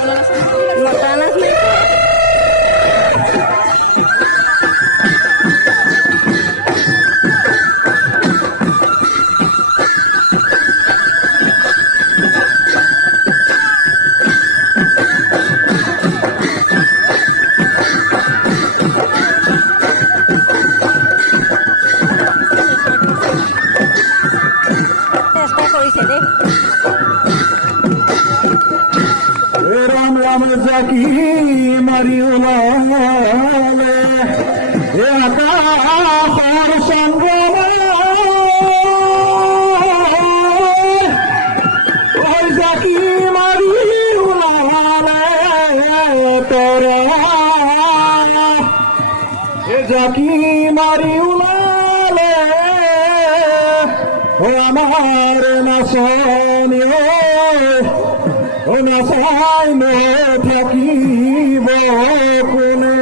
Panas nih. Ram Ram Zaki মারিওলা একার সংগ্রাম ওই জাকি মারিওলা তোরা জাকি মারিওলা আমার নাশনে নাশাই মে থাকিব কোনে